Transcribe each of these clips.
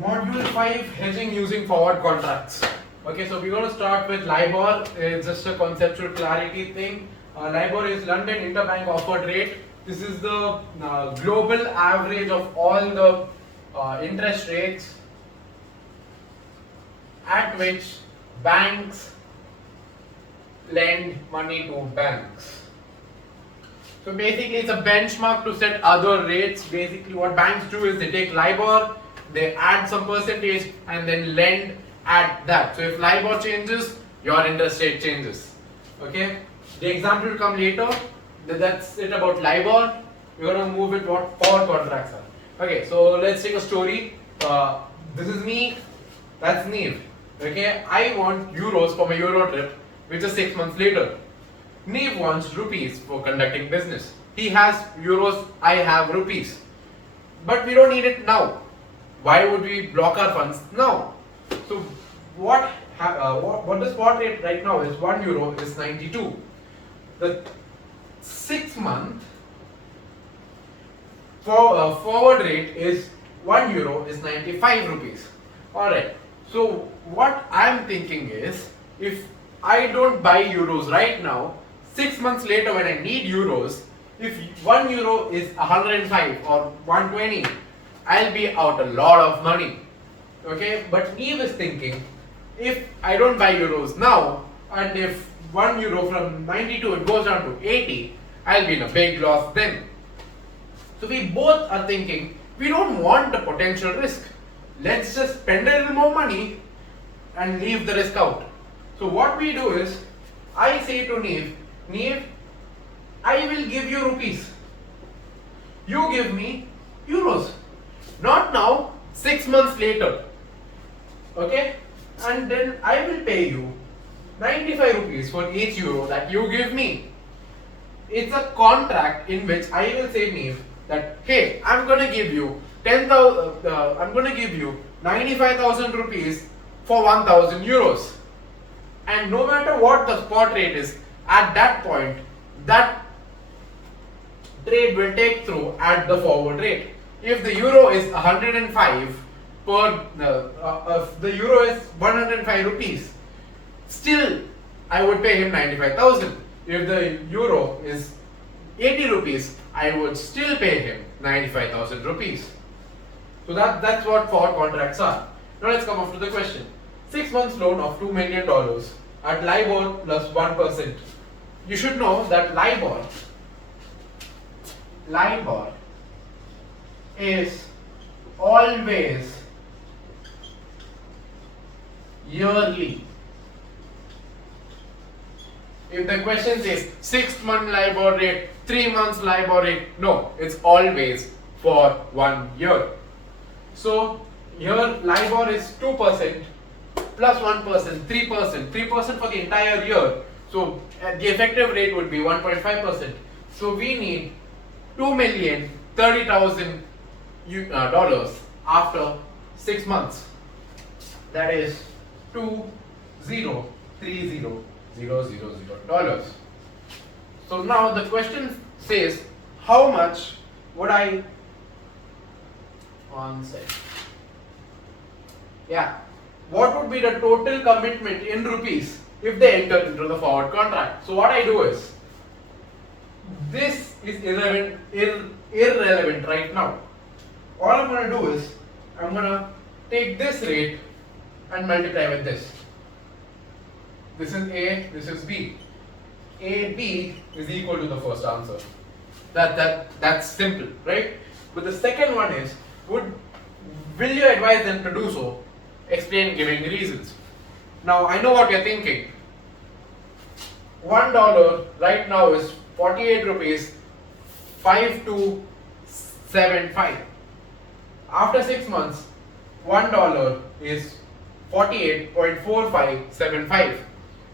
Module 5, hedging using forward contracts. Okay, so we're going to start with LIBOR. It's just a conceptual clarity thing. LIBOR is London Interbank Offered Rate. This is the global average of all the interest rates at which banks lend money to banks. So basically it's a benchmark to set other rates. Basically what banks do is they take LIBOR, they add some percentage and then lend at that. So if LIBOR changes, your interest rate changes. Okay, the example will come later. That's it about LIBOR. We're going to move it what forward contracts are. Okay, so let's take a story. This is me, that's Neve. Okay, I want euros for my Euro trip, which is 6 months later. Neve wants rupees for conducting business. He has euros, I have rupees. But we don't need it now. Why would we block our funds now? So what the spot rate right now is 1 euro is 92. The 6 month forward rate is 1 euro is 95 rupees. Alright, so what I'm thinking is, if I don't buy euros right now, 6 months later when I need euros, if 1 euro is 105 or 120, I'll be out a lot of money. Okay, but Eve is thinking, if I don't buy euros now, and if 1 euro from 92 it goes down to 80, I'll be in a big loss then. So we both are thinking, we don't want the potential risk. Let's just spend a little more money and leave the risk out. So what we do is, I say to Neve, I will give you rupees. You give me euros. Not now, 6 months later. Okay? And then I will pay you 95 rupees for each euro that you give me. It's a contract in which I will say Neve that, hey, I'm gonna give you 10,000. I'm gonna give you 95,000 rupees for 1,000 euros. And no matter what the spot rate is, at that point, that trade will take through at the forward rate. If the euro is 105 if the euro is 105 rupees, still I would pay him 95,000. If the euro is 80 rupees, I would still pay him 95,000 rupees. So that's what forward contracts are. Now let's come up to the question. 6 months loan of $2 million at LIBOR plus 1%. You should know that LIBOR is always yearly. If the question says 6 month LIBOR rate, 3 months LIBOR rate, no, it's always for 1 year. So here LIBOR is 2% plus 1%, 3% for the entire year. So the effective rate would be 1.5%. So we need $2,030,000 after 6 months. That is $2,030,000. So now the question says, how much would I? One sec. Yeah. What would be the total commitment in rupees if they enter into the forward contract? So what I do is, this is irrelevant right now. All I'm going to do is, I'm going to take this rate and multiply with this. This is A, this is B. AB is equal to the first answer. That's simple, right? But the second one is, will you advise them to do so? Explain giving reasons. Now I know what you're thinking. $1 right now is 48 rupees 5275. After 6 months, $1 is 48.4575.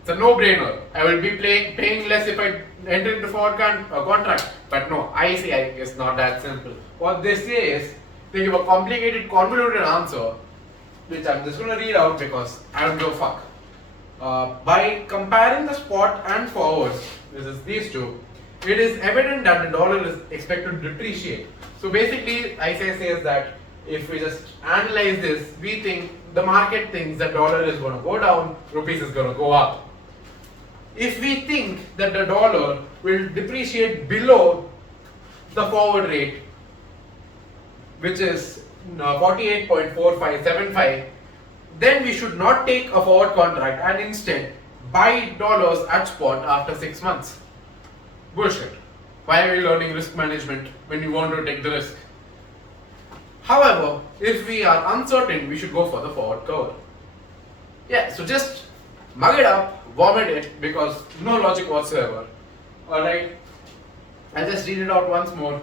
It's a no-brainer. I will be paying less if I enter into forward contract. But no, I say it's not that simple. What they say is, they give a complicated, convoluted answer, which I'm just going to read out because I don't give a fuck. By comparing the spot and forwards, this is these two, it is evident that the dollar is expected to depreciate. So basically, ICI says that if we just analyze this, we think the market thinks that dollar is going to go down, rupees is going to go up. If we think that the dollar will depreciate below the forward rate, which is 48.4575, then we should not take a forward contract and instead buy dollars at spot after 6 months. Bullshit. Why are we learning risk management when you want to take the risk? However, if we are uncertain, we should go for the forward cover. Yeah, so just mug it up, vomit it, because no logic whatsoever. Alright, I'll just read it out once more.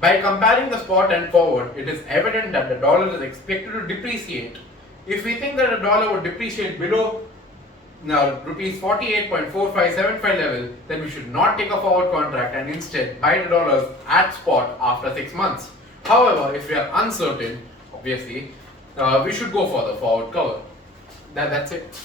By comparing the spot and forward, it is evident that the dollar is expected to depreciate. If we think that the dollar would depreciate below rupees 48.4575 level, then we should not take a forward contract and instead buy the dollars at spot after 6 months. However, if we are uncertain, obviously, we should go for the forward cover. That's it.